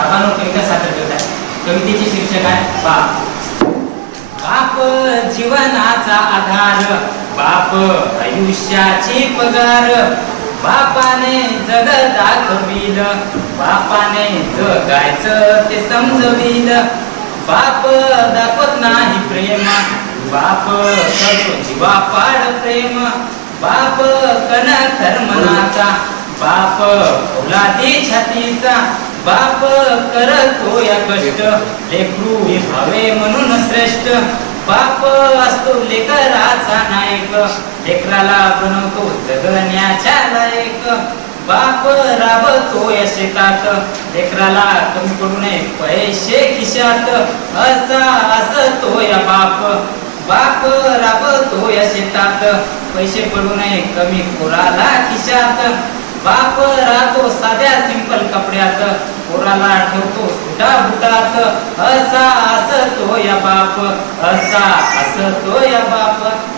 बाबांनो कविता सादर करत आहे. कवितेचे शीर्षक आहे बाप. बाप जीवनाचा आधार बाप आयुष्याचे पगार बापाने जग दाखविल बापाने जगायचं ते समजविल. बाप दाखवत नाही प्रेम बाप करतो जीवा पाड प्रेम बाप कण कर्मनाचा बाप फुला ते छातीचा बाप करतो हो या कष्ट. लेकरू हे म्हणून श्रेष्ठ. बाप असतो लेकराचा नायक. लेकराला बनवतो जगण्याच्या लायक. बाप राबतो या शेतात. लेकराला कमी पडू नये पैसे खिशात. असा असतो या बाप. बाप राबतो या शेतात. पैसे पडू नये कमी कोराला खिशात. बाप राहतो साध्या सिंपल कपड्यात पोराला ठेवतो सुटा बुटात. असा असतो या बाप असा असतो या बाप.